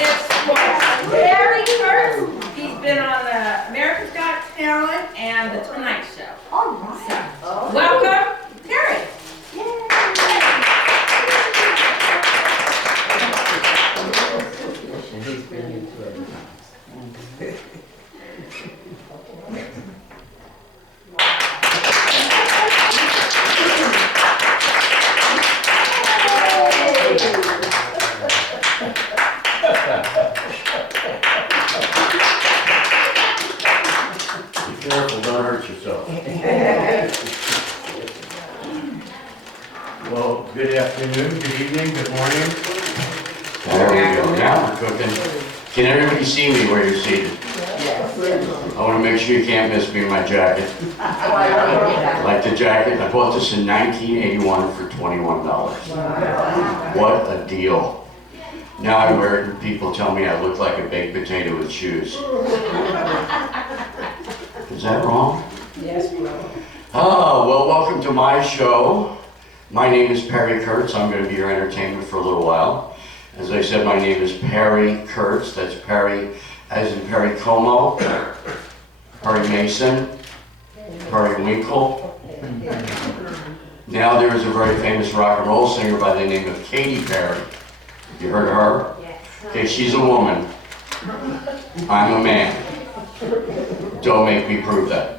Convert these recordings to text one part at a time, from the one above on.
It's Barry Kurtz. He's been on America's Got Talent and The Tonight Show. All right. So, welcome, Terry. And he's been into it. Be careful, don't hurt yourself. Well, good afternoon, good evening, good morning. There we go, now we're cooking. Can everybody see me where you're seated? I want to make sure you can't miss me in my jacket. Like the jacket, I bought this in 1981 for $21. What a deal. Now I wear it and people tell me I look like a baked potato with shoes. Is that wrong? Yes, bro. Oh, well, welcome to my show. My name is Perry Kurtz. I'm going to be your entertainment for a little while. As I said, my name is Perry Kurtz. That's Perry as in Perry Como, Perry Mason, Perry Winkle. Now there is a very famous rock and roll singer by the name of Katy Perry. You heard of her? Yes. Okay, she's a woman. I'm a man. Don't make me prove that.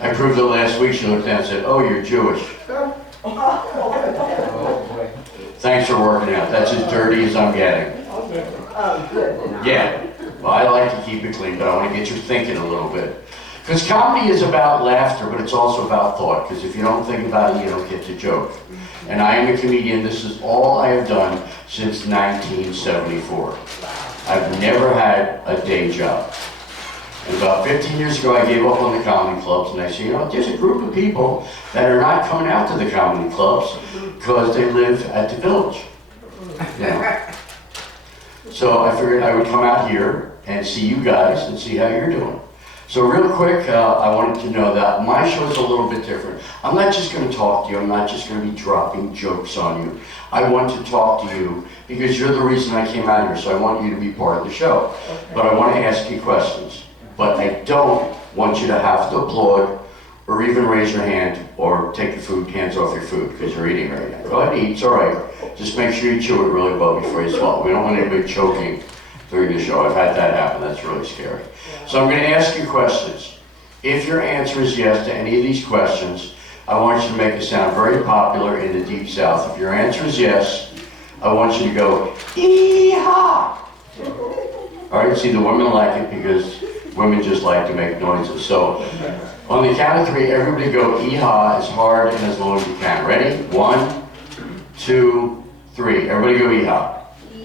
I proved it last week. She looked down and said, "Oh, you're Jewish." Oh, boy. Thanks for working out. That's as dirty as I'm getting. Yeah. Well, I like to keep it clean, but I want to get you thinking a little bit. Because comedy is about laughter, but it's also about thought. Because if you don't think about it, you don't get the joke. And I am a comedian. This is all I have done since 1974. I've never had a day job. And about 15 years ago, I gave up on the comedy clubs, and I said, you know, there's a group of people that are not coming out to the comedy clubs because they live at the Village. Yeah. So I figured I would come out here and see you guys and see how you're doing. So real quick, I wanted to know that my show is a little bit different. I'm not just going to talk to you. I'm not just going to be dropping jokes on you. I want to talk to you because you're the reason I came out here, so I want you to be part of the show. But I want to ask you questions. But I don't want you to have to applaud or even raise your hand or take the hands off your food because you're eating right now. Go ahead and eat, it's all right. Just make sure you chew it really well before you swallow. We don't want anybody choking during the show. I've had that happen, that's really scary. So I'm going to ask you questions. If your answer is yes to any of these questions, I want you to make it sound very popular in the Deep South. If your answer is yes, I want you to go, "Ee-haw!" All right, see, the women like it because women just like to make noises. So, on the count of three, everybody go "ee-haw" as hard and as long as you can. Ready? 1, 2, 3. Everybody go "ee-haw."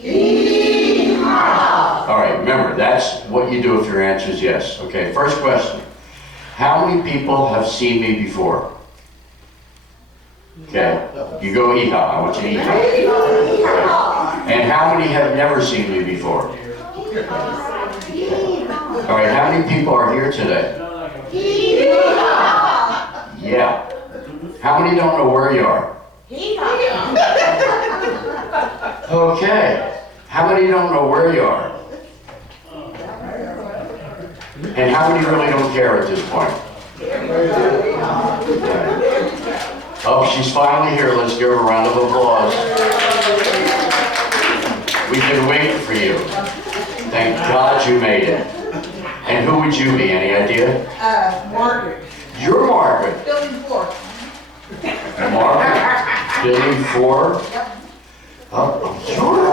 Ee-haw! All right, remember, that's what you do if your answer is yes. Okay, first question. How many people have seen me before? Okay, you go "ee-haw." I want you to "ee-haw." And how many have never seen me before? All right, how many people are here today? Yeah. How many don't know where you are? Okay. How many don't know where you are? And how many really don't care at this point? Oh, she's finally here. Let's give her a round of applause. We've been waiting for you. Thank God you made it. And who would you be? Any idea? Margaret. You're Margaret. Building 4. Margaret. Building 4? Yep. You're...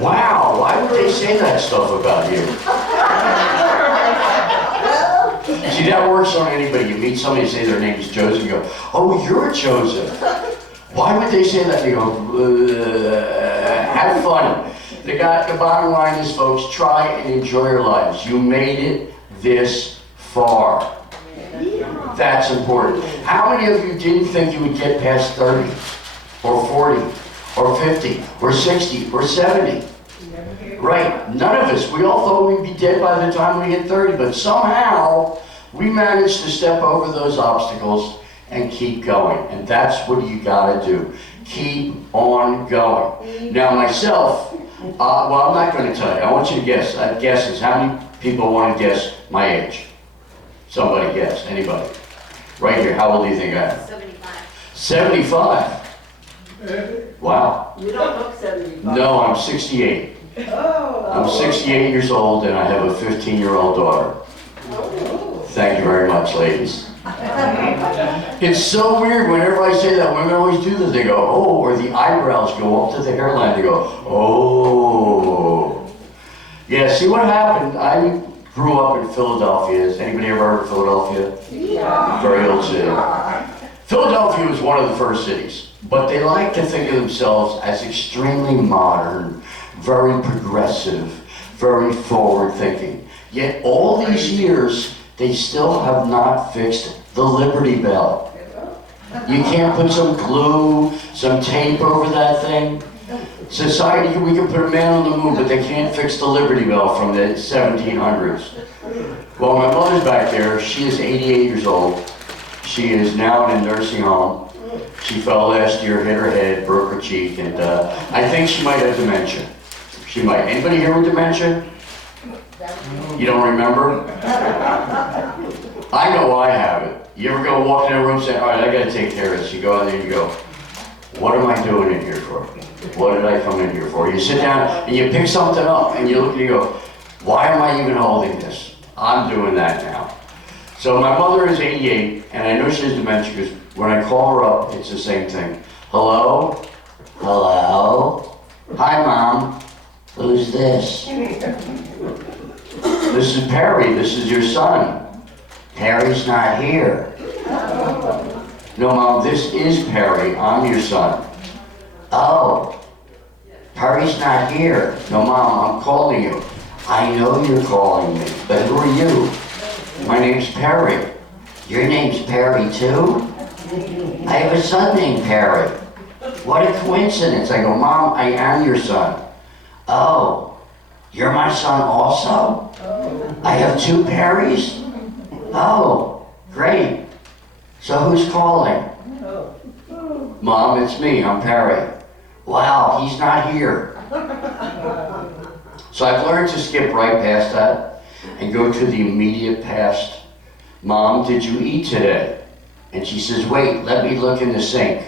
Wow, why would they say that stuff about you? See, that works on anybody. You meet somebody and say their name is Joseph, you go, "Oh, you're Joseph." Why would they say that? And you go, have fun. The bottom line is, folks, try and enjoy your lives. You made it this far. That's important. How many of you didn't think you would get past 30 or 40 or 50 or 60 or 70? Right, none of us. We all thought we'd be dead by the time we hit 30, but somehow we managed to step over those obstacles and keep going. And that's what you gotta do. Keep on going. Now myself, Well, I'm not going to tell you. I want you to guess. Guesses. How many people want to guess my age? Somebody guess. Anybody? Right here. How old do you think I am? 75. 75. Wow. You don't look 75. No, I'm 68. I'm 68 years old and I have a 15-year-old daughter. Thank you very much, ladies. It's so weird whenever I say that. Women always do this. They go, oh, or the eyebrows go up to the hairline. They go, oh. Yeah, see what happened? I grew up in Philadelphia. Has anybody ever heard of Philadelphia? Yeah. Very old city. Philadelphia was one of the first cities, but they like to think of themselves as extremely modern, very progressive, very forward-thinking. Yet all these years, they still have not fixed the Liberty Bell. You can't put some glue, some tape over that thing. Society, we can put a man on the moon, but they can't fix the Liberty Bell from the 1700s. Well, my mother's back there. She is 88 years old. She is now in a nursing home. She fell last year, hit her head, broke her cheek, and I think she might have dementia. She might. Anybody here with dementia? You don't remember? I know I have it. You ever go walk in a room and say, all right, I gotta take care of this. You go in there and you go, what am I doing in here for? What did I come in here for? You sit down and you pick something up and you look and you go, why am I even holding this? I'm doing that now. So my mother is 88 and I know she has dementia because when I call her up, it's the same thing. Hello? Hello? Hi, Mom. Who's this? This is Perry. This is your son. Perry's not here. No, Mom, this is Perry. I'm your son. Oh, Perry's not here. No, Mom, I'm calling you. I know you're calling me, but who are you? My name's Perry. Your name's Perry, too? I have a son named Perry. What a coincidence. I go, Mom, I am your son. Oh, you're my son also? I have two Perrys? Oh, great. So who's calling? Mom, it's me. I'm Perry. Wow, he's not here. So I've learned to skip right past that and go to the immediate past. Mom, did you eat today? And she says, wait, let me look in the sink.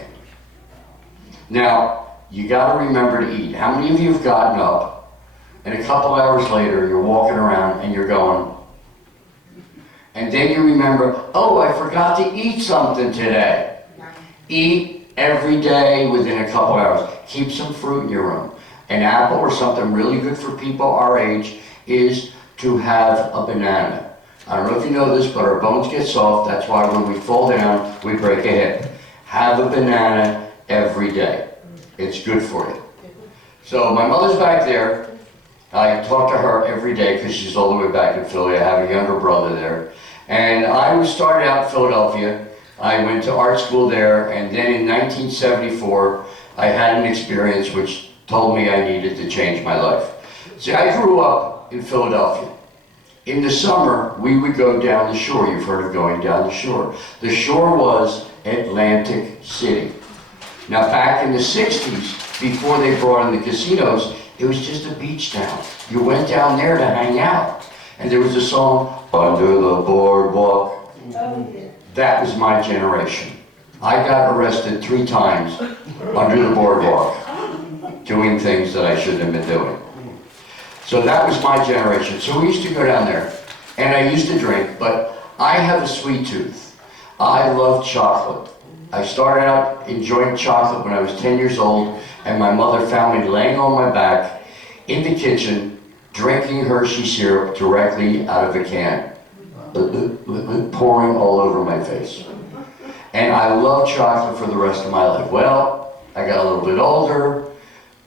Now, you got to remember to eat. How many of you have gotten up and a couple hours later you're walking around and you're going, and then you remember, oh, I forgot to eat something today. Eat every day within a couple hours. Keep some fruit in your room. An apple or something really good for people our age is to have a banana. I don't know if you know this, but our bones get soft. That's why when we fall down, we break a hip. Have a banana every day. It's good for you. So my mother's back there. I talk to her every day because she's all the way back in Philly. I have a younger brother there. And I started out in Philadelphia. I went to art school there, and then in 1974, I had an experience which told me I needed to change my life. See, I grew up in Philadelphia. In the summer, we would go down the shore. You've heard of going down the shore. The shore was Atlantic City. Now, back in the 60s, before they brought in the casinos, it was just a beach town. You went down there to hang out. And there was a song, Under the Boardwalk. That was my generation. I got arrested 3 times under the boardwalk, doing things that I shouldn't have been doing. So that was my generation. So we used to go down there, and I used to drink, but I have a sweet tooth. I love chocolate. I started out enjoying chocolate when I was 10 years old, and my mother found me laying on my back in the kitchen, drinking Hershey syrup directly out of a can, pouring all over my face. And I love chocolate for the rest of my life. Well, I got a little bit older.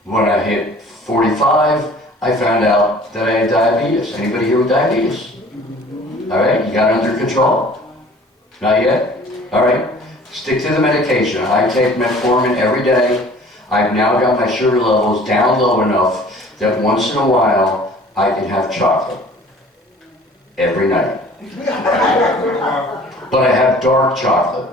When I hit 45, I found out that I had diabetes. Anybody here with diabetes? All right, you got it under control? Not yet? All right, stick to the medication. I take metformin every day. I've now got my sugar levels down low enough that once in a while, I can have chocolate every night. But I have dark chocolate,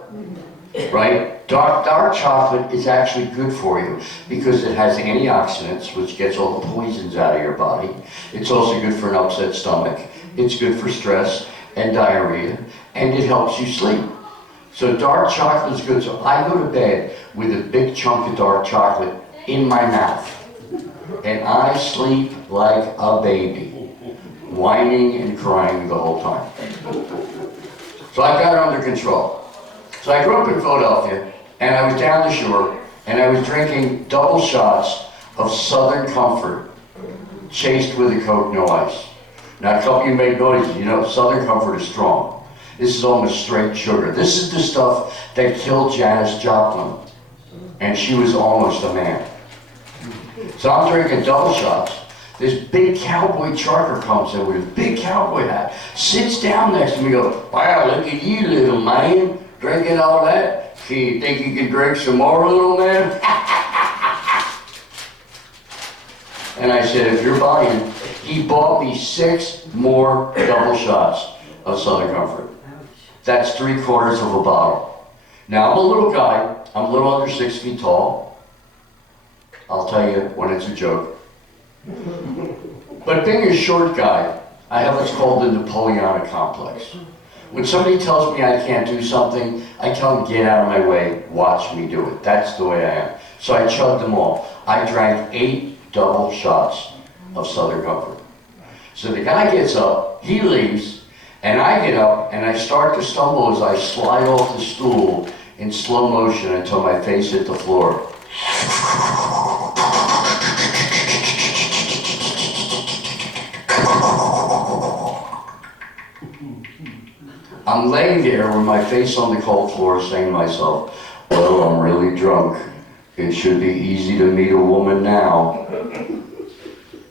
right? Dark chocolate is actually good for you because it has antioxidants, which gets all the poisons out of your body. It's also good for an upset stomach. It's good for stress and diarrhea, and it helps you sleep. So dark chocolate is good. So I go to bed with a big chunk of dark chocolate in my mouth, and I sleep like a baby, whining and crying the whole time. So I got it under control. So I grew up in Philadelphia, and I was down the shore, and I was drinking double shots of Southern Comfort, chased with a Coke, no ice. Now, a couple of you made noises. You know, Southern Comfort is strong. This is almost straight sugar. This is the stuff that killed Janis Joplin, and she was almost a man. So I'm drinking double shots. This big cowboy trucker comes in with a big cowboy hat, sits down next to me and goes, "Wow, look at you, little man, drinking all that. You think you can drink some more, little man?" And I said, "If you're buying," he bought me 6 more double shots of Southern Comfort. That's 3/4 of a bottle. Now, I'm a little guy. I'm a little under 6 feet tall. I'll tell you when it's a joke. But being a short guy, I have what's called the Napoleonic complex. When somebody tells me I can't do something, I tell them, "Get out of my way, watch me do it." That's the way I am. So I chugged them all. I drank 8 double shots of Southern Comfort. So the guy gets up, he leaves, and I get up and I start to stumble as I slide off the stool in slow motion until my face hit the floor. I'm laying there with my face on the cold floor saying to myself, "Well, I'm really drunk. It should be easy to meet a woman now."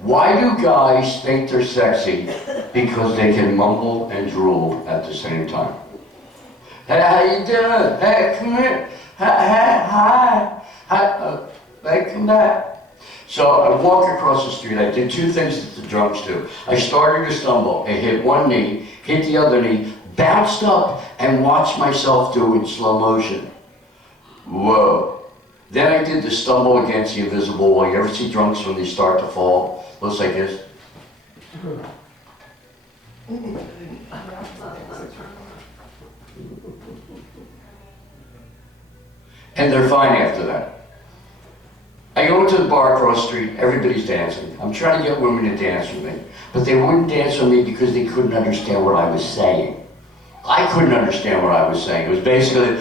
Why do guys think they're sexy? Because they can mumble and drool at the same time. "Hey, how you doing? Hey, come here. Hi. Hey, come back." So I walk across the street. I did 2 things that the drunks do. I started to stumble. I hit one knee, hit the other knee, bounced up, and watched myself do it in slow motion. Whoa. Then I did the stumble against the invisible wall. You ever see drunks when they start to fall? Looks like this. And they're fine after that. I go into the bar across the street, everybody's dancing. I'm trying to get women to dance with me, but they wouldn't dance with me because they couldn't understand what I was saying. I couldn't understand what I was saying. It was basically,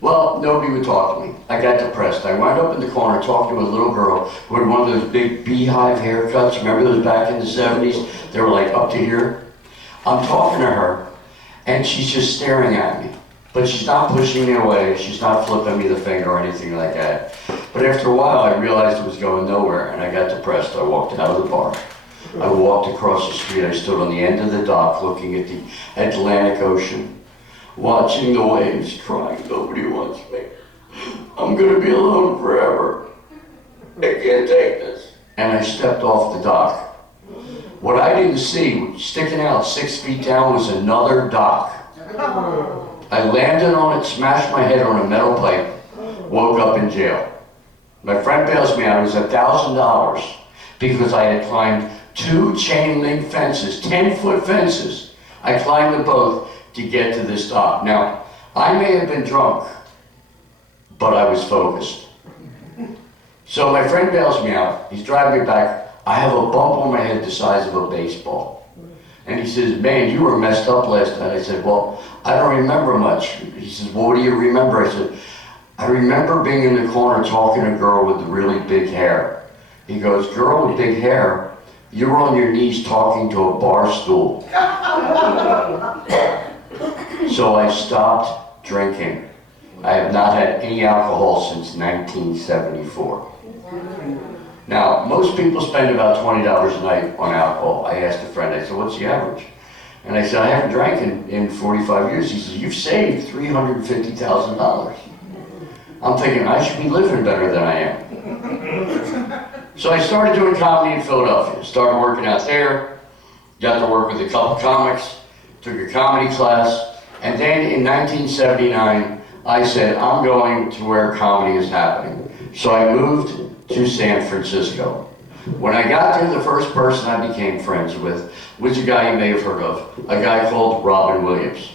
well, nobody would talk to me. I got depressed. I wound up in the corner talking to a little girl who had one of those big beehive haircuts. Remember those back in the 70s? They were like up to here. I'm talking to her, and she's just staring at me. But she's not pushing me away. She's not flipping me the finger or anything like that. But after a while, I realized it was going nowhere, and I got depressed. I walked out of the bar. I walked across the street. I stood on the end of the dock looking at the Atlantic Ocean, watching the waves, crying, "Nobody wants me. I'm going to be alone forever. I can't take this." And I stepped off the dock. What I didn't see, sticking out 6 feet down, was another dock. I landed on it, smashed my head on a metal pipe, woke up in jail. My friend bails me out. It was $1,000 because I had climbed 2 chain link fences, 10-foot fences. I climbed them both to get to this dock. Now, I may have been drunk, but I was focused. So my friend bails me out. He's driving me back. I have a bump on my head the size of a baseball. And he says, "Man, you were messed up last night." I said, "Well, I don't remember much." He says, "Well, what do you remember?" I said, "I remember being in the corner talking to a girl with really big hair." He goes, "Girl with big hair? You were on your knees talking to a bar stool." So I stopped drinking. I have not had any alcohol since 1974. Now, most people spend about $20 a night on alcohol. I asked a friend, I said, "What's the average?" And I said, "I haven't drank in 45 years. He says, "You've saved $350,000. I'm thinking, I should be living better than I am. So I started doing comedy in Philadelphia. Started working out there. got to work with a couple comics, took a comedy class, and then in 1979, I said, I'm going to where comedy is happening. So I moved to San Francisco. When I got there, the first person I became friends with was a guy you may have heard of, a guy called Robin Williams.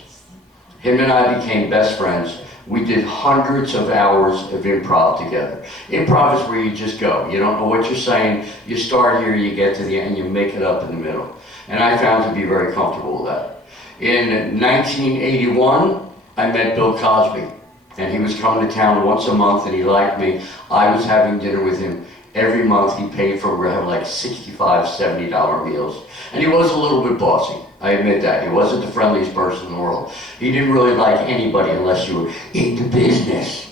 Him and I became best friends. We did hundreds of hours of improv together. Improv is where you just go. You don't know what you're saying. You start here, you get to the end, you make it up in the middle. And I found to be very comfortable with that. In 1981, I met Bill Cosby. And he was coming to town once a month and he liked me. I was having dinner with him every month. He paid for, we were having like $65, $70 meals. And he was a little bit bossy. I admit that. He wasn't the friendliest person in the world. He didn't really like anybody unless you were in the business.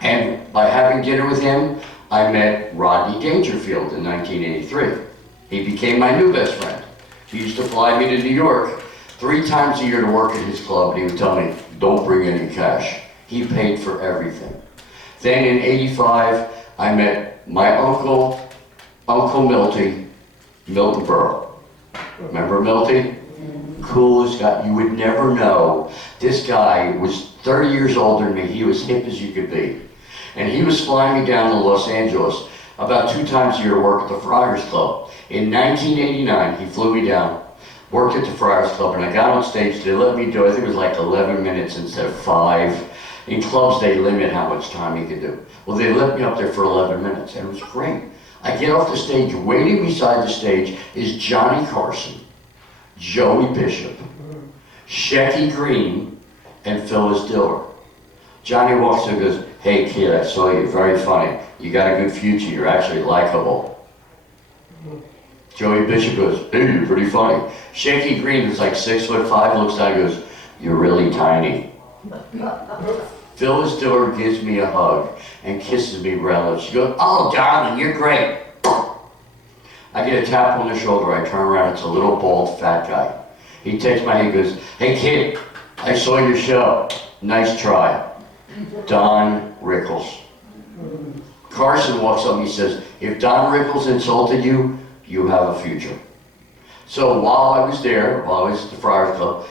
And by having dinner with him, I met Rodney Dangerfield in 1983. He became my new best friend. He used to fly me to New York 3 times a year to work at his club, and he would tell me, don't bring any cash. He paid for everything. Then in 85, I met my uncle, Uncle Milty, Milton Berle. Remember Milty? Coolest guy. You would never know. This guy was 30 years older than me. He was hip as you could be. And he was flying me down to Los Angeles about 2 times a year to work at the Friars Club. In 1989, he flew me down, worked at the Friars Club, and I got on stage. They let me do, I think it was like 11 minutes instead of 5. In clubs, they limit how much time you can do. Well, they let me up there for 11 minutes, and it was great. I get off the stage, waiting beside the stage is Johnny Carson, Joey Bishop, Shecky Green, and Phyllis Diller. Johnny walks in and goes, hey kid, I saw you, very funny. You got a good future, you're actually likable. Joey Bishop goes, hey, you're pretty funny. Shecky Green, who's like 6'5", looks down and goes, you're really tiny. Phyllis Diller gives me a hug and kisses me around the. She goes, oh darling, you're great. I get a tap on the shoulder, I turn around, it's a little bald fat guy. He takes my hand and goes, hey kid, I saw your show, nice try. Don Rickles. Carson walks up and he says, if Don Rickles insulted you, you have a future. So while I was there, while I was at the Friars Club,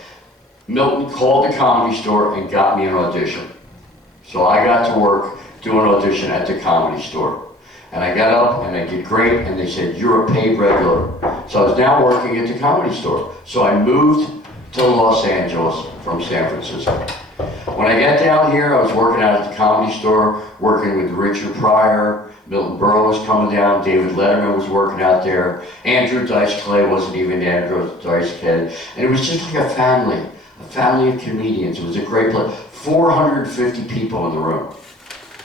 Milton called the Comedy Store and got me an audition. So I got to work doing an audition at the Comedy Store. And I got up and I did great and they said, you're a paid regular. So I was now working at the Comedy Store. So I moved to Los Angeles from San Francisco. When I got down here, I was working out at the Comedy Store, working with Richard Pryor, Milton Berle was coming down, David Letterman was working out there, Andrew Dice Clay wasn't even Andrew Dice Clay. And it was just like a family of comedians. It was a great place. 450 people in the room.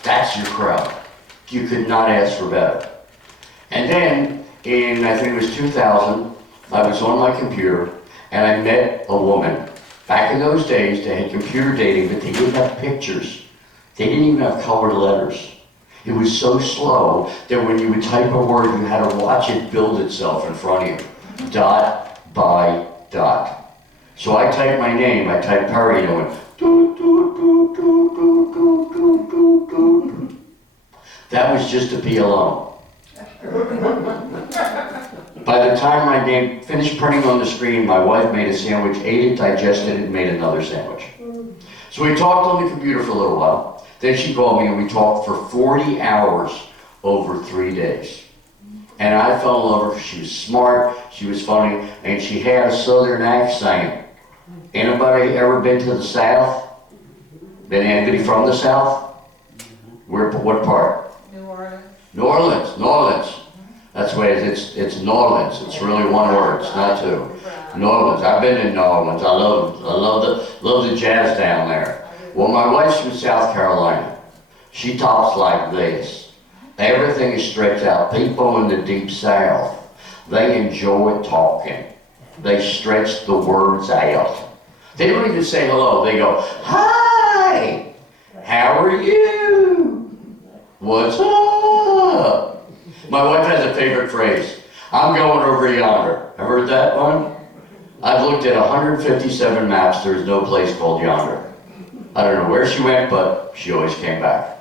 That's your crowd. You could not ask for better. And then, in I think it was 2000, I was on my computer and I met a woman. Back in those days, they had computer dating, but they didn't have pictures. They didn't even have colored letters. It was so slow that when you would type a word, you had to watch it build itself in front of you. Dot by dot. So I typed my name, I typed Perry, and it went doo, doo, doo, doo, doo, doo, doo, doo, doo. That was just a P alone. By the time my name finished printing on the screen, my wife made a sandwich, ate it, digested it, and made another sandwich. So we talked on the computer for a little while. Then she called me and we talked for 40 hours over 3 days. And I fell in love with her. She was smart, she was funny, and she had a southern accent. Anybody ever been to the South? Been anybody from the South? Where? What part? New Orleans. New Orleans. New Orleans. That's the way it's New Orleans. It's really one word. It's not two. New Orleans. I've been in New Orleans. I love the jazz down there. Well, my wife's from South Carolina. She talks like this. Everything is stretched out. People in the deep South, they enjoy talking. They stretch the words out. They don't even say hello. They go, hi, how are you? What's up? My wife has a favorite phrase. I'm going over yonder. Ever heard that one? I've looked at 157 maps. There's no place called yonder. I don't know where she went, but she always came back.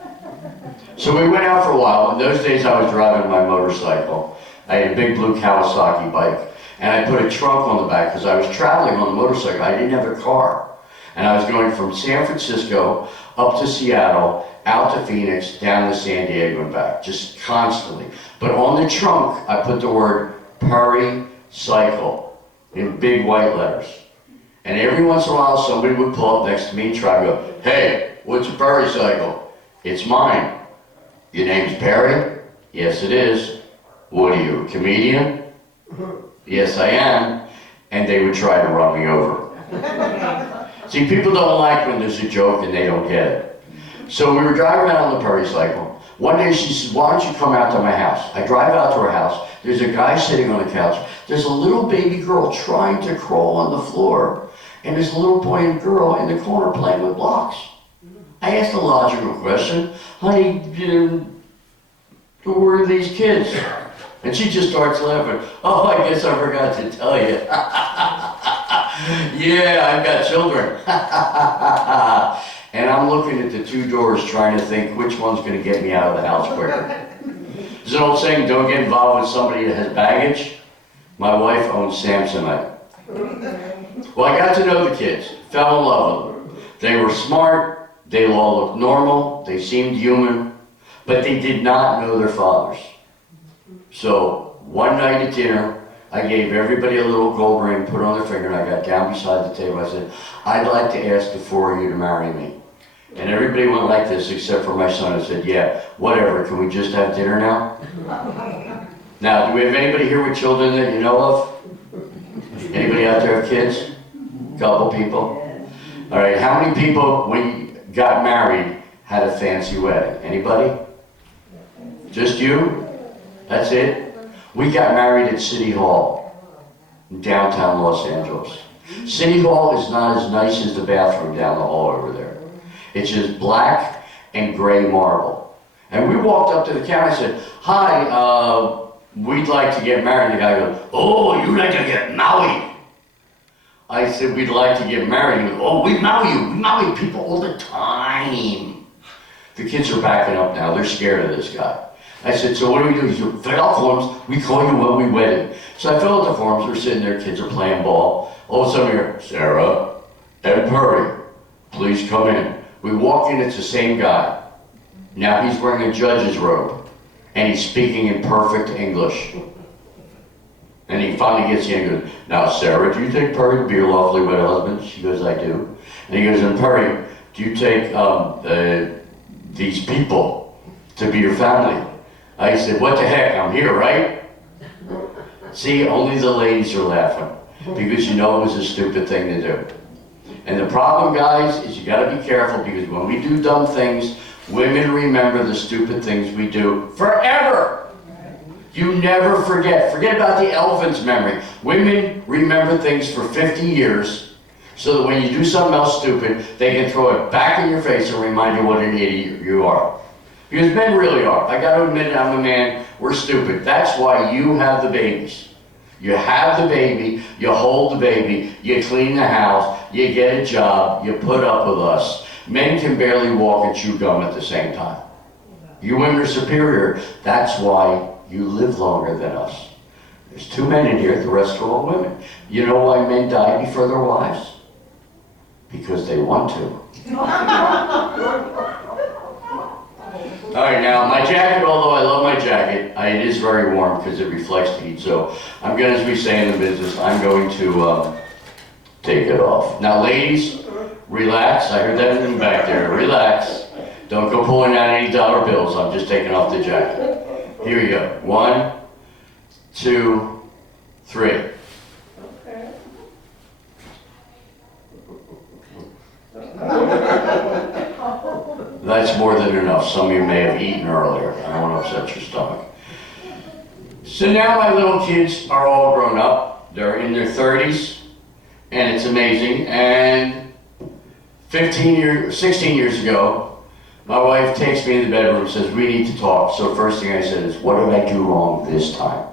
So we went out for a while. In those days, I was driving my motorcycle. I had a big blue Kawasaki bike. and I put a trunk on the back because I was traveling on the motorcycle. I didn't have a car. And I was going from San Francisco up to Seattle, out to Phoenix, down to San Diego and back, just constantly. But on the trunk, I put the word Perry Cycle in big white letters. And every once in a while, somebody would pull up next to me and try to go, "Hey, what's a Perry Cycle?" "It's mine." "Your name's Perry?" "Yes, it is." "What are you, a comedian?" "Yes, I am." And they would try to run me over. See, people don't like when there's a joke and they don't get it. So we were driving around on the Perry Cycle. One day she said, "Why don't you come out to my house?" I drive out to her house. There's a guy sitting on the couch. There's a little baby girl trying to crawl on the floor. And there's a little boy and girl in the corner playing with blocks. I asked a logical question. "Honey, who are these kids?" And she just starts laughing. "Oh, I guess I forgot to tell you." "Yeah, I've got children." And I'm looking at the two doors trying to think which one's going to get me out of the house quicker. There's an old saying, don't get involved with somebody that has baggage. My wife owns Samsonite. Well, I got to know the kids, fell in love with them. They were smart, they all looked normal, they seemed human, but they did not know their fathers. So one night at dinner, I gave everybody a little gold ring, put it on their finger, and I got down beside the table. I said, "I'd like to ask the four of you to marry me." And everybody went like this except for my son. I said, "Yeah, whatever, can we just have dinner now?" Now, do we have anybody here with children that you know of? Anybody out there have kids? Couple people? All right, how many people, when you got married, had a fancy wedding? Anybody? Just you? That's it? We got married at City Hall in downtown Los Angeles. City Hall is not as nice as the bathroom down the hall over there. It's just black and gray marble. And we walked up to the counter and I said, "Hi, we'd like to get married." And the guy goes, "Oh, you'd like to get married?" I said, "We'd like to get married." He goes, "Oh, we marry you. We marry people all the time." The kids are backing up now. They're scared of this guy. I said, "So what do we do?" He said, "Fill out forms. We call you when we wedding." So I filled out the forms. We're sitting there. Kids are playing ball. All of a sudden we hear, "Sarah and Perry, please come in." We walk in. It's the same guy. Now he's wearing a judge's robe. And he's speaking in perfect English. And he finally gets in and goes, "Now, Sarah, do you take Perry to be your lawfully wed husband?" She goes, "I do." And he goes, "And Perry, do you take these people to be your family?" I said, "What the heck, I'm here, right?" See, only the ladies are laughing because you know it was a stupid thing to do. And the problem, guys, is you gotta be careful because when we do dumb things, women remember the stupid things we do forever. You never forget. Forget about the elephant's memory. Women remember things for 50 years so that when you do something else stupid, they can throw it back in your face and remind you what an idiot you are. Because men really are. I got to admit it, I'm a man. We're stupid. That's why you have the babies. You have the baby, you hold the baby, you clean the house, you get a job, you put up with us. Men can barely walk and chew gum at the same time. You women are superior. That's why you live longer than us. There's 2 men in here, the rest are all women. You know why men die before their wives? Because they want to. All right, now my jacket, although I love my jacket, it is very warm because it reflects the heat. So I'm going to, as we say in the business, I'm going to take it off. Now, ladies, relax. I heard that in the back there. Relax. Don't go pulling out any dollar bills. I'm just taking off the jacket. Here you go. 1, 2, 3. That's more than enough. Some of you may have eaten earlier. I don't want to upset your stomach. So now my little kids are all grown up. They're in their 30s, and it's amazing. And 16 years ago, my wife takes me in the bedroom and says, "We need to talk." So first thing I said is, "What did I do wrong this time?"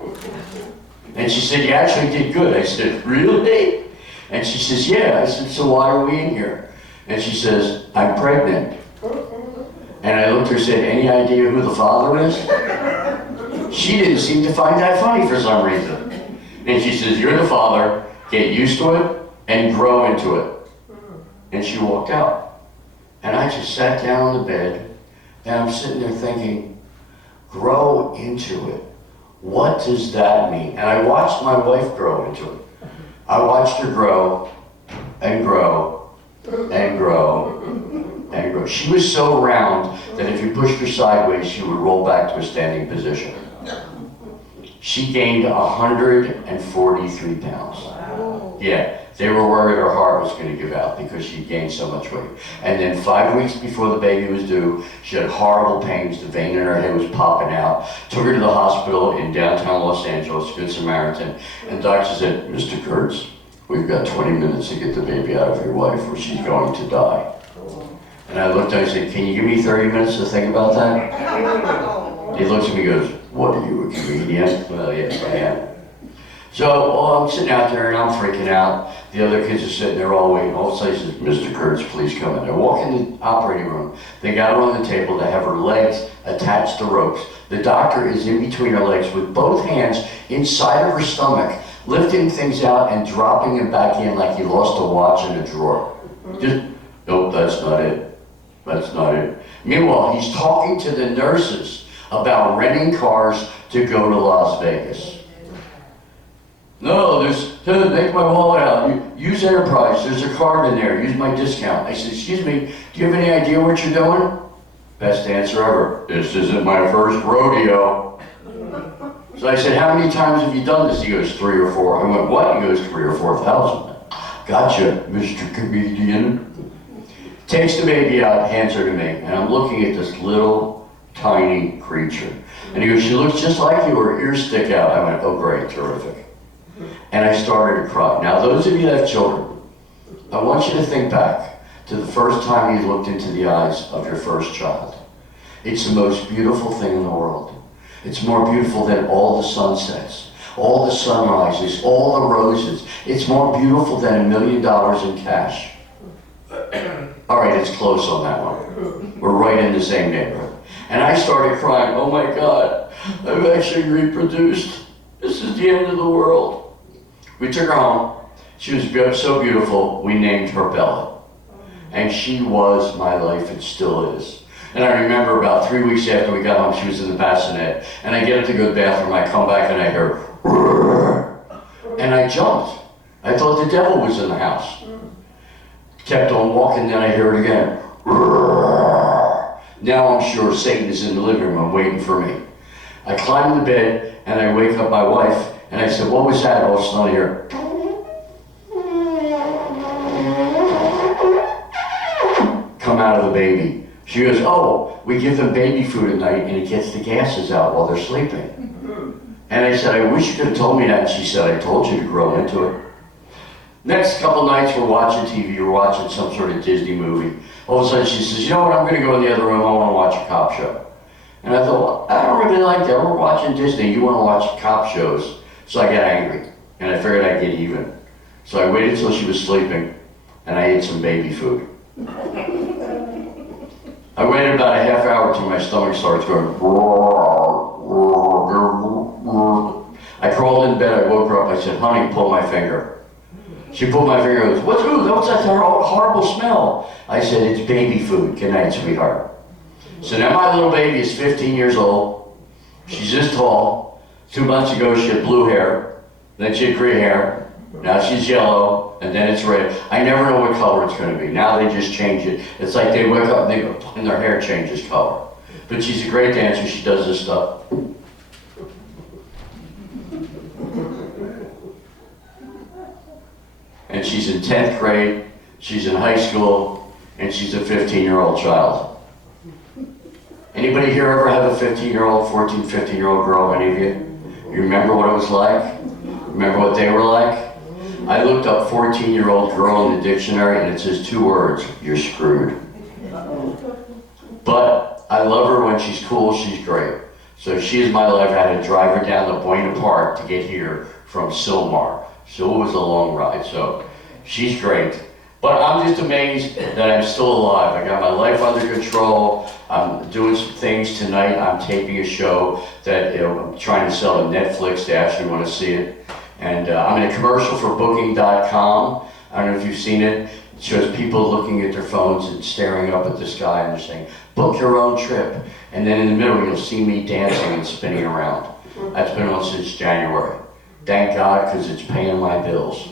And she said, "You actually did good." I said, "Really?" And she says, "Yeah." I said, "So why are we in here?" And she says, "I'm pregnant." And I looked at her and said, "Any idea who the father is?" She didn't seem to find that funny for some reason. And she says, you're the father, get used to it and grow into it. And she walked out. And I just sat down on the bed and I'm sitting there thinking, grow into it. What does that mean? And I watched my wife grow into it. I watched her grow and grow and grow and grow. She was so round that if you pushed her sideways, she would roll back to a standing position. She gained 143 pounds. Yeah, they were worried her heart was going to give out because she gained so much weight. And then 5 weeks before the baby was due, she had horrible pains. The vein in her head was popping out. Took her to the hospital in downtown Los Angeles, Good Samaritan. And the doctor said, Mr. Kurtz, we've got 20 minutes to get the baby out of your wife or she's going to die. And I looked at him and said, can you give me 30 minutes to think about that? He looks at me and goes, what are you, a comedian? Well, yes, I am. So I'm sitting out there and I'm freaking out. The other kids are sitting there all waiting. All of a sudden he says, Mr. Kurtz, please come in. I walk in the operating room. They got her on the table. They have her legs attached to ropes. The doctor is in between her legs with both hands inside of her stomach, lifting things out and dropping them back in like he lost a watch in a drawer. Just, nope, that's not it. That's not it. Meanwhile, he's talking to the nurses about renting cars to go to Las Vegas. No, take my wallet out. Use Enterprise. There's a card in there. Use my discount. I said, excuse me, do you have any idea what you're doing? Best answer ever. This isn't my first rodeo. So I said, how many times have you done this? He goes, 3 or 4. I went, what? He goes, 3 or 4,000. Gotcha, Mr. Comedian. Takes the baby out, hands her to me, and I'm looking at this little, tiny creature. And he goes, she looks just like you, her ears stick out. I went, oh great, terrific. And I started to cry. Now those of you that have children, I want you to think back to the first time you looked into the eyes of your first child. It's the most beautiful thing in the world. It's more beautiful than all the sunsets, all the sunrises, all the roses. It's more beautiful than $1 million in cash. All right, it's close on that one. We're right in the same neighborhood. And I started crying, oh my God, I've actually reproduced. This is the end of the world. We took her home. She was so beautiful, we named her Bella. And she was my life, and still is. And I remember about 3 weeks after we got home, she was in the bassinet. And I get up to go to the bathroom, I come back and I hear, "Rrr." And I jumped. I thought the devil was in the house. Kept on walking, then I hear it again. Rrr. Now I'm sure Satan is in the living room waiting for me. I climb the bed and I wake up my wife and I said, what was that? All of a sudden I hear, come out of the baby. She goes, oh, we give them baby food at night and it gets the gases out while they're sleeping. And I said, I wish you could have told me that. And she said, I told you to grow into it. Next couple nights we're watching TV, we're watching some sort of Disney movie. All of a sudden she says, you know what, I'm going to go in the other room, I want to watch a cop show. And I thought, well, I don't really like that, we're watching Disney, you want to watch cop shows. So I got angry, and I figured I'd get even. So I waited till she was sleeping, and I ate some baby food. I waited about a half hour till my stomach starts going. I crawled in bed, I woke her up, I said, honey, pull my finger. She pulled my finger and goes, what's that horrible smell? I said, it's baby food. Good night, sweetheart. So now my little baby is 15 years old. She's this tall. 2 months ago she had blue hair. Then she had gray hair. Now she's yellow. And then it's red. I never know what color it's going to be. Now they just change it. It's like they wake up and their hair changes color. But she's a great dancer. She does this stuff. And she's in 10th grade, she's in high school, and she's a 15-year-old child. Anybody here ever have a 15-year-old, 14, 15-year-old girl, any of you? You remember what it was like? Remember what they were like? I looked up 14-year-old girl in the dictionary, and it says 2 words, you're screwed. But I love her when she's cool, she's great. So she is my life. I had to drive her down to Buena Park to get here from Sylmar. So it was a long ride, so she's great. But I'm just amazed that I'm still alive. I got my life under control. I'm doing some things tonight. I'm taping a show that I'm trying to sell to Netflix. They actually want to see it. And I'm in a commercial for Booking.com. I don't know if you've seen it. It shows people looking at their phones and staring up at the sky and they're saying, book your own trip. And then in the middle, you'll see me dancing and spinning around. That's been on since January. Thank God, because it's paying my bills.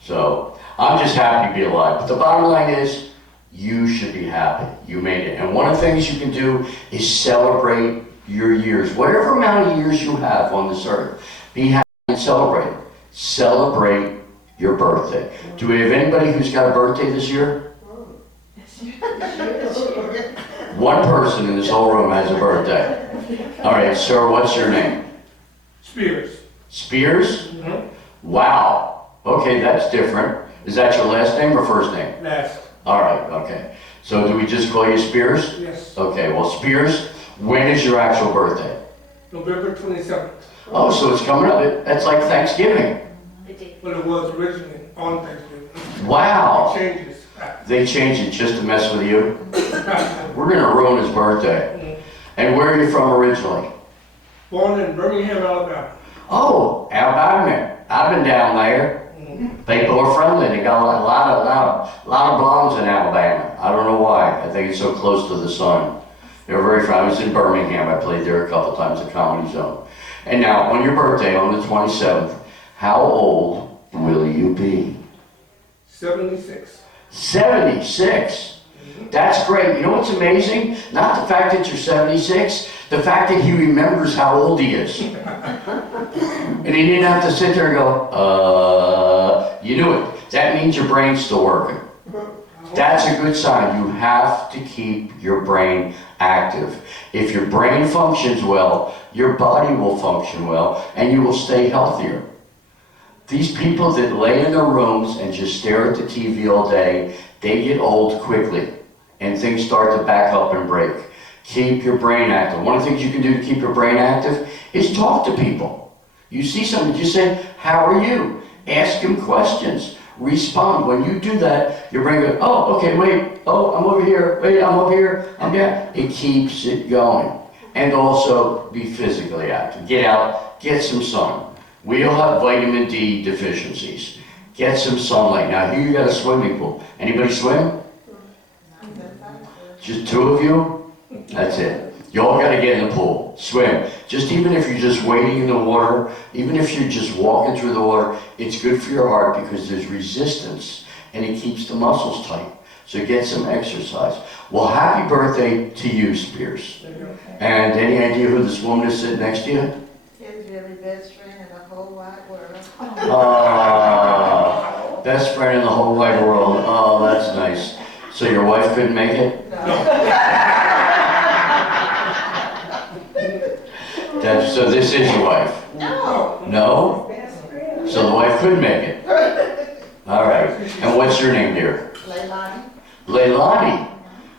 So I'm just happy to be alive. But the bottom line is, you should be happy. You made it. And one of the things you can do is celebrate your years. Whatever amount of years you have on this earth, be happy and celebrate. Celebrate your birthday. Do we have anybody who's got a birthday this year? One person in this whole room has a birthday. All right, sir, what's your name? Spears. Spears? Mm-hmm. Wow. Okay, that's different. Is that your last name or first name? Last. All right, okay. So do we just call you Spears? Yes. Okay, well, Spears, when is your actual birthday? November 27th. Oh, so it's coming up. That's like Thanksgiving. Well, it was originally on Thanksgiving. Wow. It changes. They changed it just to mess with you? We're going to ruin his birthday. And where are you from originally? Born in Birmingham, Alabama. Oh, Alabama. I've been down there. People are friendly. They got a lot of blondes in Alabama. I don't know why. I think it's so close to the sun. They're very friendly. I was in Birmingham. I played there a couple times at Comedy Zone. And now, on your birthday, on the 27th, how old will you be? 76. 76. That's great. You know what's amazing? Not the fact that you're 76, the fact that he remembers how old he is. And he didn't have to sit there and go, you knew it. That means your brain's still working. That's a good sign. You have to keep your brain active. If your brain functions well, your body will function well, and you will stay healthier. These people that lay in their rooms and just stare at the TV all day, they get old quickly, and things start to back up and break. Keep your brain active. One of the things you can do to keep your brain active is talk to people. You see something, just say, how are you? Ask him questions. Respond. When you do that, your brain goes, oh, okay, wait, oh, I'm over here, wait, I'm over here, I'm there. It keeps it going. And also, be physically active. Get out, get some sun. We all have vitamin D deficiencies. Get some sunlight. Now, here you got a swimming pool. Anybody swim? Just two of you? That's it. You all got to get in the pool. Swim. Just even if you're just wading in the water, even if you're just walking through the water, it's good for your heart because there's resistance and it keeps the muscles tight. So get some exercise. Well, happy birthday to you, Spears. And any idea who this woman is sitting next to you? His really best friend in the whole wide world. Best friend in the whole wide world. Oh, that's nice. So your wife couldn't make it? So this is your wife? No. No? So the wife could make it? All right. And what's your name, dear? Leilani. Leilani.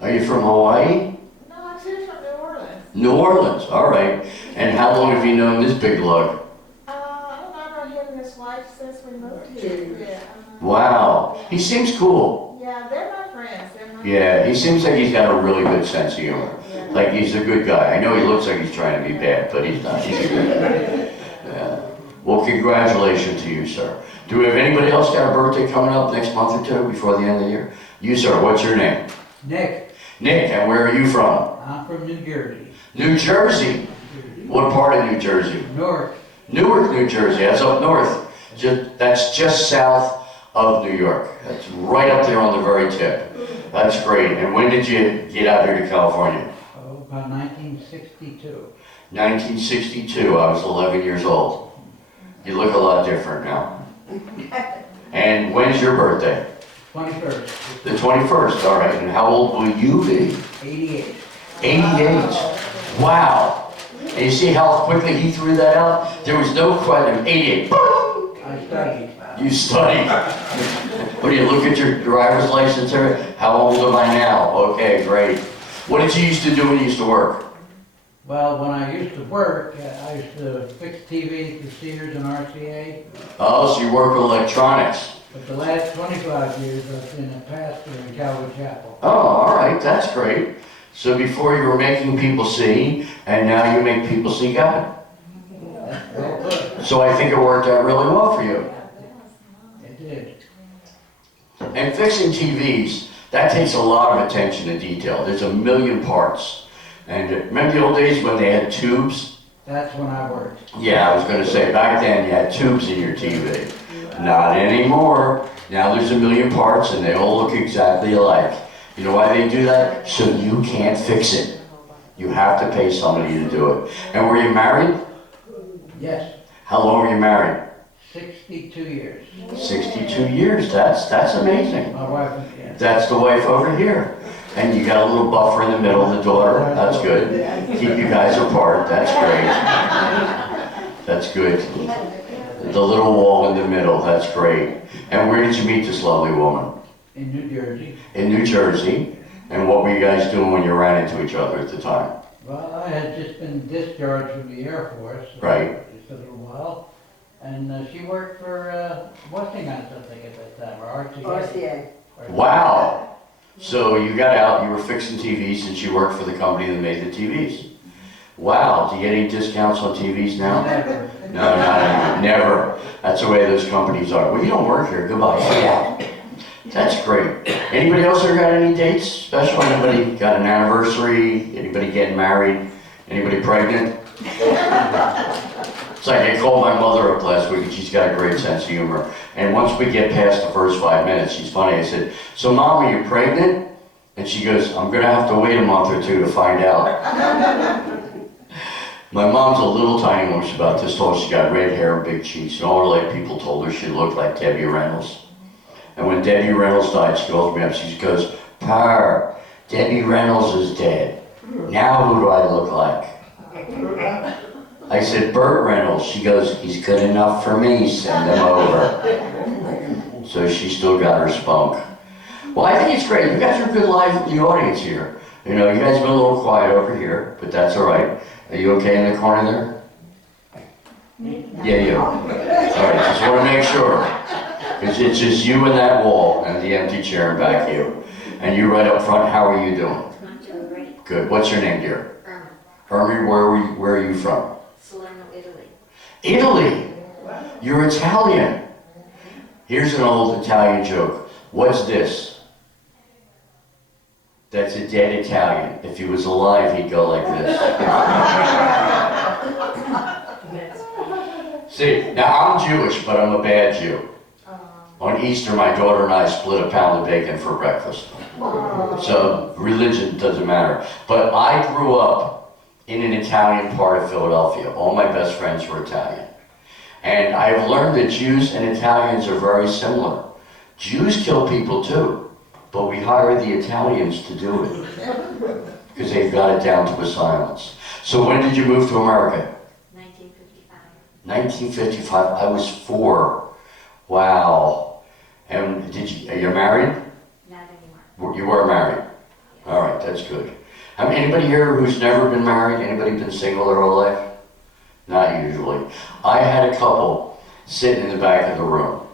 Are you from Hawaii? No, I'm here from New Orleans. New Orleans. All right. And how long have you known this big lug? I don't know, I've known him and his wife since we moved here. Yeah. Wow. He seems cool. Yeah, they're my friends. They're my Yeah, he seems like he's got a really good sense of humor. Like he's a good guy. I know he looks like he's trying to be bad, but he's not. He's a good guy. Yeah. Well, congratulations to you, sir. Do we have anybody else got a birthday coming up next month or two before the end of the year? You, sir, what's your name? Nick, Nick, and where are you from? I'm from New Jersey. New Jersey. What part of New Jersey? North. Newark, New Jersey. That's up north. That's just south of New York. That's right up there on the very tip. That's great. And when did you get out here to California? Oh, about 1962. 1962. I was 11 years old. You look a lot different now. And when's your birthday? 21st. The 21st. All right. And how old will you be? 88. 88. Wow. And you see how quickly he threw that out? There was no question. 88. I studied. You studied. What do you look at your driver's license there? How old am I now? Okay, great. What did you used to do when you used to work? Well, when I used to work, I used to fix TV for Sears and RCA. Oh, so you work with electronics. But the last 25 years, I've been a pastor in Calvary Chapel. Oh, all right, that's great. So before you were making people see, and now you make people see God. Well, good. So I think it worked out really well for you. It did. And fixing TVs, that takes a lot of attention to detail. There's a million parts. And remember the old days when they had tubes? That's when I worked. Yeah, I was going to say, back then you had tubes in your TV. Not anymore. Now there's a million parts and they all look exactly alike. You know why they do that? So you can't fix it. You have to pay somebody to do it. And were you married? Yes, How long were you married? 62 years. 62 years. That's amazing. My wife was, yeah. That's the wife over here. And you got a little buffer in the middle, the daughter. That's good. Keep you guys apart. That's great. That's good. The little wall in the middle. That's great. And where did you meet this lovely woman? In New Jersey. In New Jersey. And what were you guys doing when you ran into each other at the time? Well, I had just been discharged from the Air Force. Right. Just a little while. And she worked for Westinghouse, I think, at that time, or RCA. Wow. So you got out, you were fixing TVs since you worked for the company that made the TVs. Wow. Do you get any discounts on TVs now? Never. No, never. That's the way those companies are. Well, you don't work here. Goodbye. Yeah. That's great. Anybody else ever got any dates special? Anybody got an anniversary? Anybody getting married? Anybody pregnant? It's like I called my mother up last week and she's got a great sense of humor. And once we get past the first 5 minutes, she's funny. I said, so Mom, are you pregnant? And she goes, I'm going to have to wait a month or two to find out. My mom's a little tiny when she's about this tall. She's got red hair and big cheeks. And all her life people told her she looked like Debbie Reynolds. And when Debbie Reynolds died, she calls me up. She goes, "Pa, Debbie Reynolds is dead. Now who do I look like?" I said, "Burt Reynolds." She goes, "He's good enough for me. Send him over." So she still got her spunk. Well, I think it's great. You guys are a good lively audience here. You know, you guys have been a little quiet over here, but that's all right. Are you okay in the corner there? Yeah, you. All right, just want to make sure. It's just you and that wall and the empty chair in back of you. And you right up front, how are you doing? I'm doing great. Good. What's your name, dear? Irma. Irma, where are you from? Salerno, Italy. Italy! You're Italian. Here's an old Italian joke. What's this? That's a dead Italian. If he was alive, he'd go like this. See, now I'm Jewish, but I'm a bad Jew. On Easter, my daughter and I split a pound of bacon for breakfast. So religion doesn't matter. But I grew up in an Italian part of Philadelphia. All my best friends were Italian. And I've learned that Jews and Italians are very similar. Jews kill people too, but we hire the Italians to do it because they've got it down to a science. So when did you move to America? 1955. 1955. I was 4. Wow. And are you married? Not anymore. You were married? All right, that's good. Anybody here who's never been married? Anybody been single their whole life? Not usually. I had a couple sitting in the back of the room,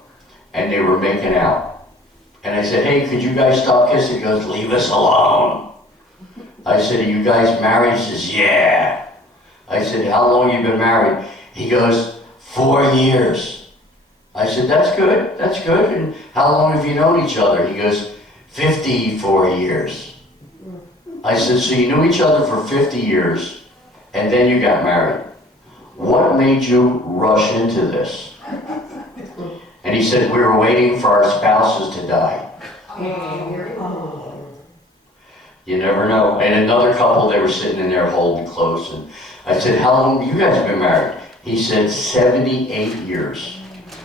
and they were making out. And I said, "Hey, could you guys stop kissing?" He goes, "Leave us alone." I said, "Are you guys married?" He says, "Yeah." I said, "How long you been married?" He goes, 4 years. I said, "That's good, that's good. And how long have you known each other?" He goes, 54 years. I said, "So you knew each other for 50 years, and then you got married. What made you rush into this?" And he said, "We were waiting for our spouses to die." You never know. And another couple, they were sitting in there holding close. And I said, "How long have you guys been married?" He said, 78 years.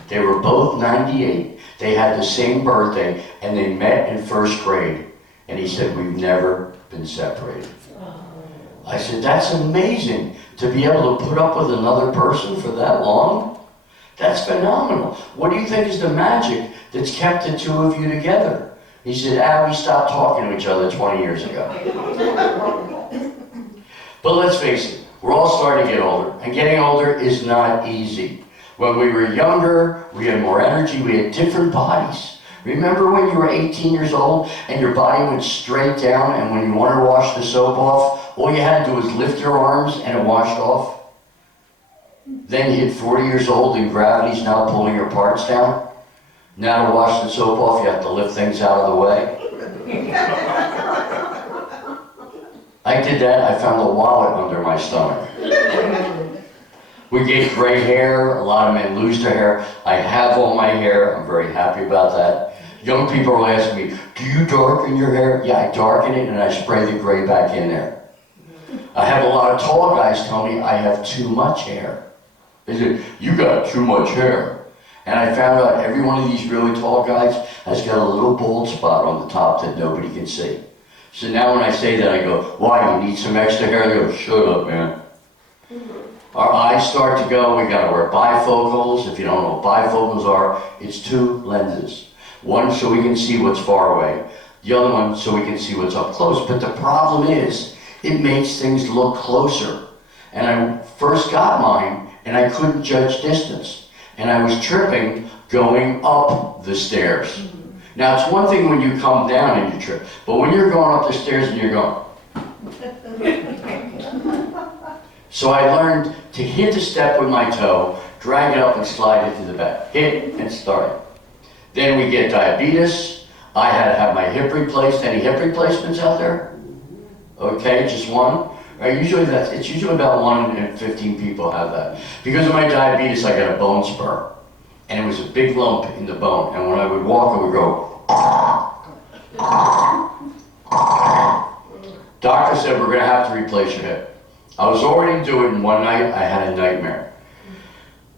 They were both 98. They had the same birthday, and they met in first grade. And he said, "We've never been separated." I said, "That's amazing to be able to put up with another person for that long. That's phenomenal. What do you think is the magic that's kept the two of you together?" He said, "We stopped talking to each other 20 years ago." But let's face it, we're all starting to get older, and getting older is not easy. When we were younger, we had more energy, we had different bodies. Remember when you were 18 years old and your body went straight down, and when you wanted to wash the soap off, all you had to do was lift your arms and it washed off? Then you hit 40 years old and gravity's now pulling your parts down. Now to wash the soap off, you have to lift things out of the way. I did that, I found a wallet under my stomach. We get gray hair, a lot of men lose their hair. I have all my hair, I'm very happy about that. Young people will ask me, do you darken your hair? Yeah, I darken it and I spray the gray back in there. I have a lot of tall guys tell me I have too much hair. They say, you got too much hair. And I found out every one of these really tall guys has got a little bald spot on the top that nobody can see. So now when I say that, I go, why, you need some extra hair? They go, shut up, man. Our eyes start to go, we gotta wear bifocals. If you don't know what bifocals are, it's two lenses. One so we can see what's far away, the other one so we can see what's up close. But the problem is, it makes things look closer. And I first got mine, and I couldn't judge distance. And I was tripping going up the stairs. Now, it's one thing when you come down and you trip, but when you're going up the stairs and you're going. So I learned to hit the step with my toe, drag it up and slide it to the back. Hit and start it. Then we get diabetes. I had to have my hip replaced. Any hip replacements out there? Okay, just one. It's usually about 1 in 15 people have that. Because of my diabetes, I got a bone spur. And it was a big lump in the bone. And when I would walk, I would go. Doctor said, we're going to have to replace your hip. I was already doing it, and one night I had a nightmare.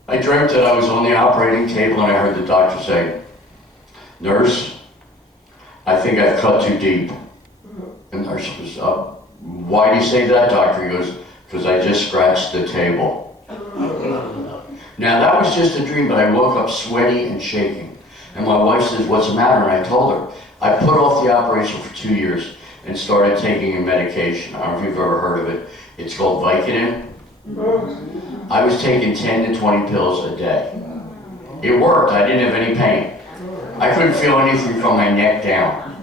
I dreamt that I was on the operating table and I heard the doctor say, nurse, I think I've cut too deep. And the nurse was up. Why do you say that, doctor? He goes, because I just scratched the table. Now that was just a dream, but I woke up sweaty and shaking. And my wife says, what's the matter? And I told her, I put off the operation for 2 years and started taking a medication. I don't know if you've ever heard of it. It's called Vicodin. I was taking 10 to 20 pills a day. It worked, I didn't have any pain. I couldn't feel anything from my neck down.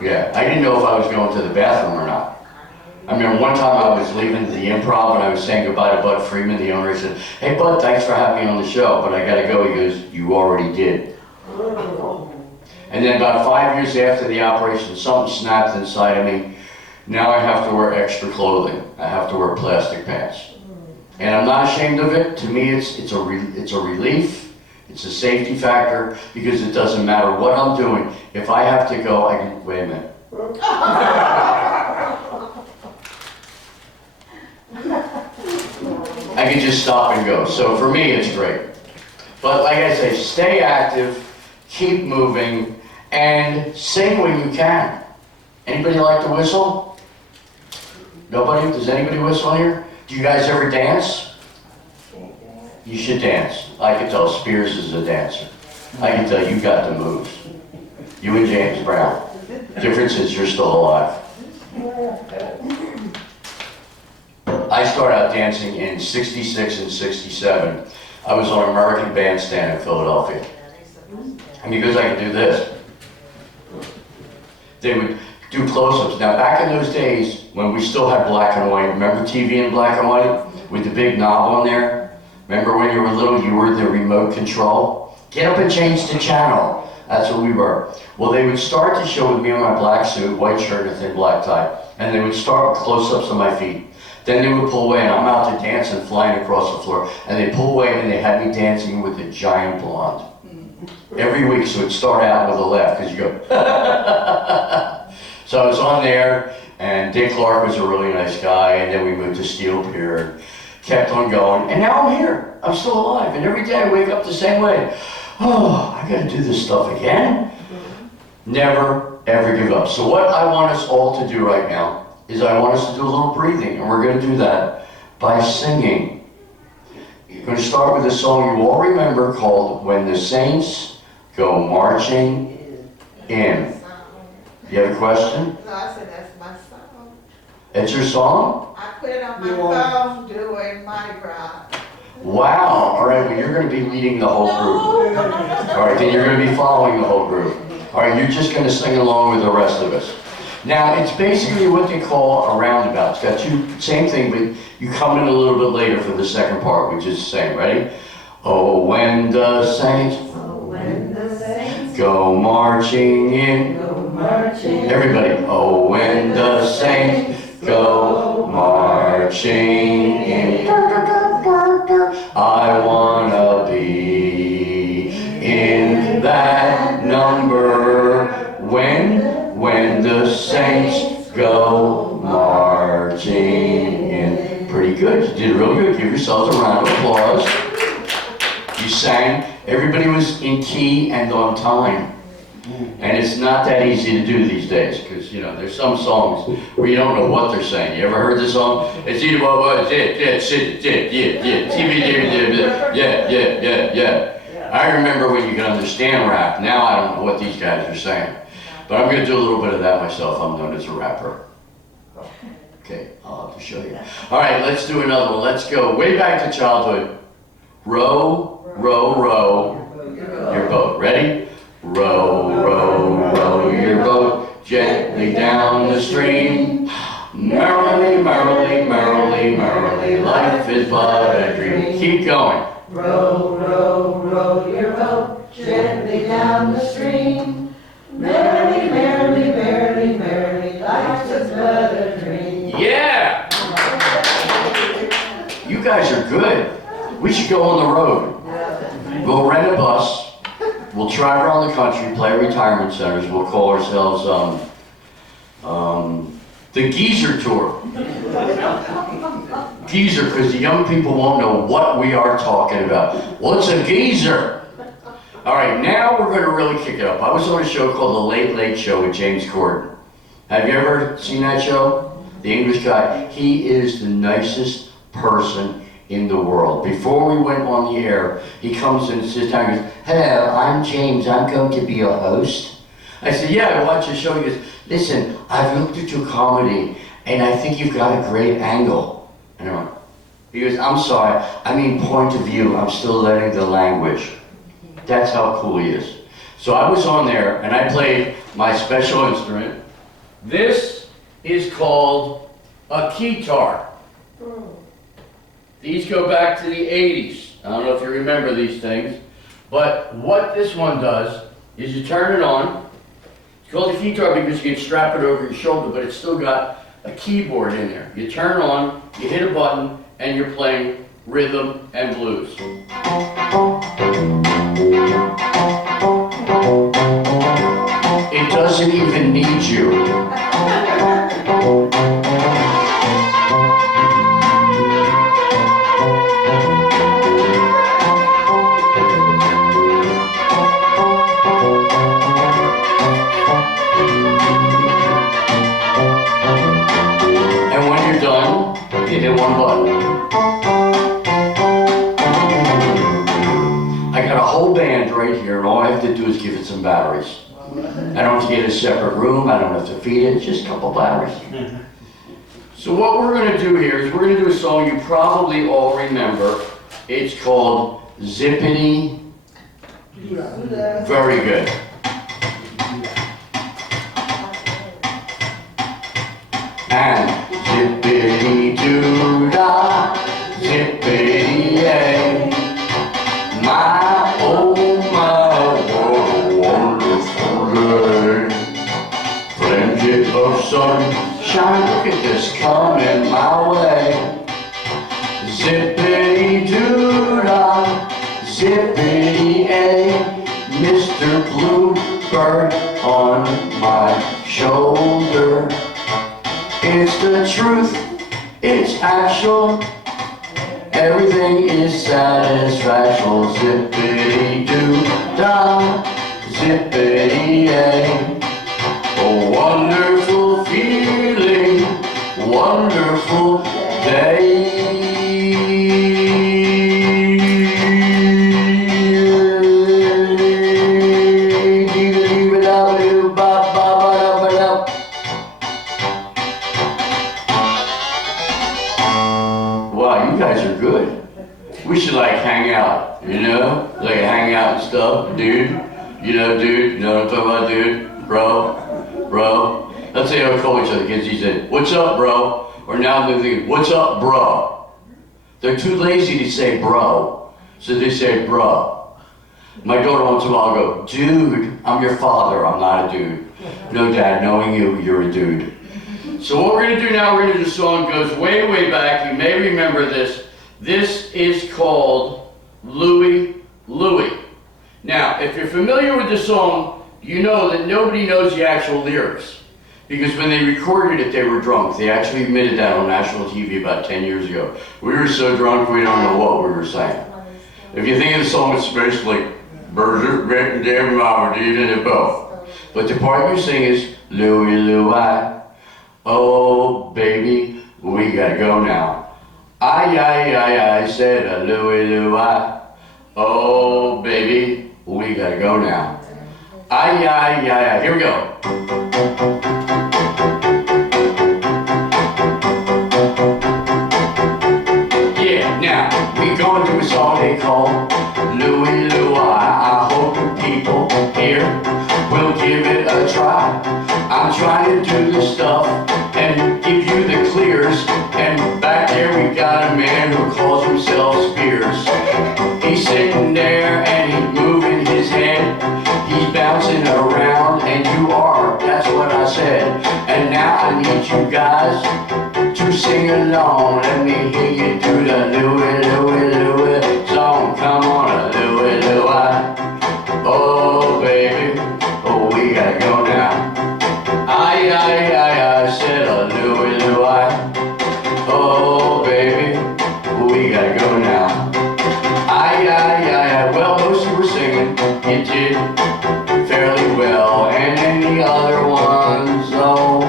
Yeah, I didn't know if I was going to the bathroom or not. I remember one time I was leaving the Improv and I was saying goodbye to Bud Freeman, the owner. He said, hey Bud, thanks for having me on the show, but I gotta go. He goes, you already did. And then about 5 years after the operation, something snapped inside of me. Now I have to wear extra clothing. I have to wear plastic pants. And I'm not ashamed of it. To me, it's a relief. It's a safety factor because it doesn't matter what I'm doing. If I have to go, I can, wait a minute. I can just stop and go. So for me, it's great. But like I say, stay active, keep moving, and sing when you can. Anybody like to whistle? Nobody? Does anybody whistle here? Do you guys ever dance? You should dance. I can tell Spears is a dancer. I can tell you got the moves. You and James Brown. Difference is you're still alive. I started out dancing in 66 and 67. I was on American Bandstand in Philadelphia. And because I could do this, they would do close-ups. Now back in those days, when we still had black and white, remember TV in black and white? With the big knob on there? Remember when you were little, you were the remote control? Get up and change the channel. That's what we were. Well, they would start the show with me in my black suit, white shirt, and a thin black tie. And they would start with close-ups on my feet. Then they would pull away, and I'm out there dancing, flying across the floor. And they pull away, and they had me dancing with a giant blonde. Every week, so it'd start out with a laugh, because you go, So I was on there, and Dick Clark was a really nice guy, and then we moved to Steel Pier, and kept on going, and now I'm here. I'm still alive, and every day I wake up the same way. Oh, I gotta do this stuff again? Never, ever give up. So what I want us all to do right now is I want us to do a little breathing, and we're gonna do that by singing. We're gonna start with a song you all remember called When the Saints Go Marching In. You have a question? No, I said that's my song. It's your song? I put it on my phone doing Mardi Gras. Wow, all right, well you're gonna be leading the whole group. All right, then you're gonna be following the whole group. All right, you're just gonna sing along with the rest of us. Now, it's basically what they call a roundabout. It's got two, same thing, but you come in a little bit later for the second part, which is the same. Ready? Oh, when the saints go marching in. Everybody. Oh, when the saints go marching in. I wanna be in that number when the saints go marching in. Pretty good. You did real good. Give yourselves a round of applause. You sang. Everybody was in key and on time. And it's not that easy to do these days, because, you know, there's some songs where you don't know what they're saying. You ever heard the song? It's either yeah. I remember when you could understand rap. Now I don't know what these guys are saying. But I'm going to do a little bit of that myself. I'm known as a rapper. Okay, I'll have to show you. All right, let's do another one. Let's go way back to childhood. Row, row, row your boat. Ready? Row, row, row your boat gently down the stream. Merrily, merrily, merrily, merrily, life is but a dream. Keep going. Row, row, row your boat gently down the stream. Merrily, merrily, merrily, merrily, life is but a dream. Yeah! You guys are good. We should go on the road. We'll rent a bus. We'll drive around the country, play retirement centers. We'll call ourselves the Geezer Tour. Geezer, because the young people won't know what we are talking about. What's a geezer? All right, now we're going to really kick it up. I was on a show called The Late Late Show with James Corden. Have you ever seen that show? The English guy. He is the nicest person in the world. Before we went on the air, he comes and sits down and goes, "Hello, I'm James. I'm going to be your host." I said, "Yeah, I watch your show." He goes, "Listen, I've looked at your comedy, and I think you've got a great angle." And I went, he goes, "I'm sorry, I mean point of view. I'm still learning the language." That's how cool he is. So I was on there, and I played my special instrument. This is called a Keytar. These go back to the 80s. I don't know if you remember these things, but what this one does is you turn it on. It's called a Keytar because you can strap it over your shoulder, but it's still got a keyboard in there. You turn it on, you hit a button, and you're playing rhythm and blues. It doesn't even need you. You hit one button. I got a whole band right here, and all I have to do is give it some batteries. I don't have to get a separate room, I don't have to feed it, just a couple batteries. So what we're going to do here is we're going to do a song you probably all remember. It's called Zippity. Very good. And zippity-doo-dah, zippity-yay. My, oh my, what a wonderful day. Plenty of sunshine, look at this coming my way. Zippity-doo-dah, zippity-yay. Mr. Bluebird on my shoulder. It's the truth, it's actual, everything is satisfactual. Zippity-doo-dah, zippity-yay. A wonderful feeling, wonderful day. We should like hang out, you know? Like hang out and stuff, dude. You know what I'm talking about, dude? Bro. Let's say I would call each other kids, he said, what's up, bro? Or now they're thinking, what's up, bro? They're too lazy to say bro, so they say bro. My daughter once in a while will go, dude, I'm your father, I'm not a dude. No, Dad, knowing you, you're a dude. So what we're going to do now, we're going to do a song that goes way, way back. You may remember this. This is called Louie Louie. Now, if you're familiar with the song, you know that nobody knows the actual lyrics. Because when they recorded it, they were drunk. They actually admitted that on national TV about 10 years ago. We were so drunk, we don't know what we were saying. If you think of the song, it's basically, Berger, Brett, and Damn Mama, did it both. But the part you sing is, Louie Louie. Oh, baby, we gotta go now. I said, Louie Louie. Oh, baby, we gotta go now. Here we go. Yeah, now, we gonna do a song they call Louie Louie. I hope the people here will give it a try. I'm trying to do this stuff and give you the clears. And back there we got a man who calls himself Spears. He's sitting there and he's moving his head. He's bouncing around and you are, that's what I said. And now I need you guys to sing along. Let me hear you do the Louie Louie Louie song. Come on, Louie Louie. Oh baby, oh we gotta go now. I said a Louie Louie. Oh baby, we gotta go now. Well, those who were singing, you did fairly well. And then the other ones, oh,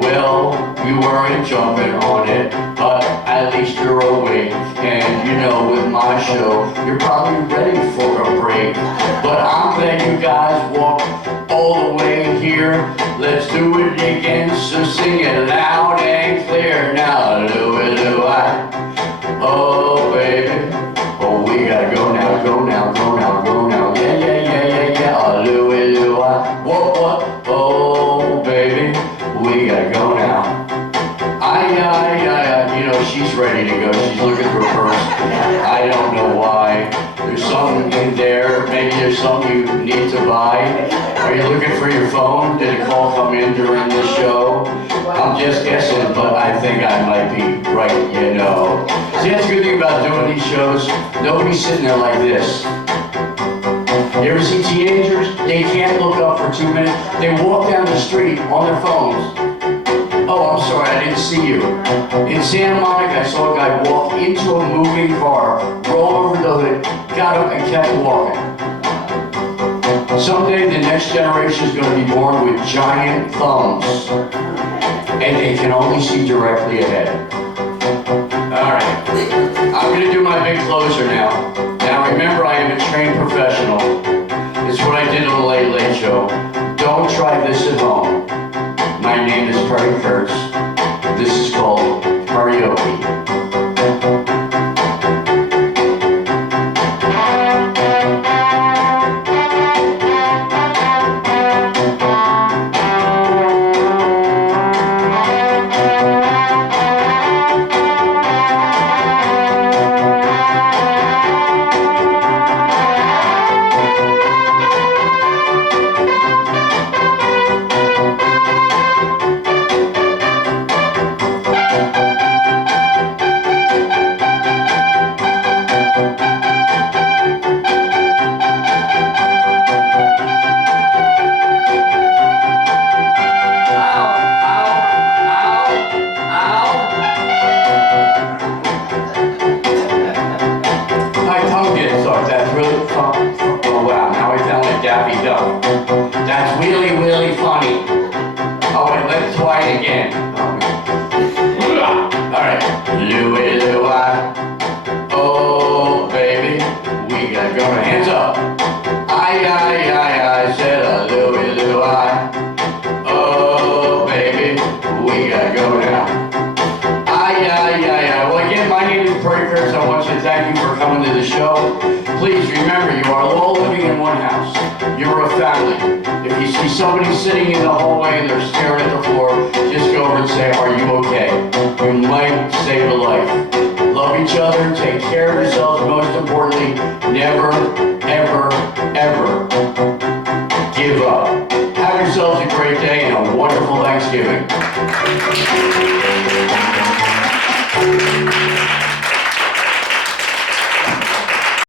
well, you weren't jumping on it, but at least you're awake. And you know, with my show, you're probably ready for a break. But I'm glad you guys walked all the way here. Let's do it again, so sing it loud and clear. Now, Louie Louie. Oh, baby. Oh, we gotta go now, go now, go now, go now. Yeah. Oh, Louie Louie. What? Oh, baby. We gotta go now. You know, she's ready to go. She's looking for a purse. I don't know why. There's something in there. Maybe there's something you need to buy. Are you looking for your phone? Did a call come in during the show? I'm just guessing, but I think I might be right, you know. See, that's the good thing about doing these shows. Nobody's sitting there like this. You ever see teenagers? They can't look up for 2 minutes. They walk down the street on their phones. Oh, I'm sorry, I didn't see you. In Santa Monica, I saw a guy walk into a moving car, roll over the hood, got up and kept walking. Someday the next generation is going to be born with giant thumbs, and they can only see directly ahead. All right, I'm going to do my big closer now. Now remember, I am a trained professional. It's what I did on the Late Late Show. Don't try this at home. My name is Kurtz. This is called karaoke. somebody sitting in the hallway and they're staring at the floor, just go over and say, are you okay? You might save a life. Love each other, take care of yourselves, most importantly, never, ever, ever give up. Have yourselves a great day and a wonderful Thanksgiving.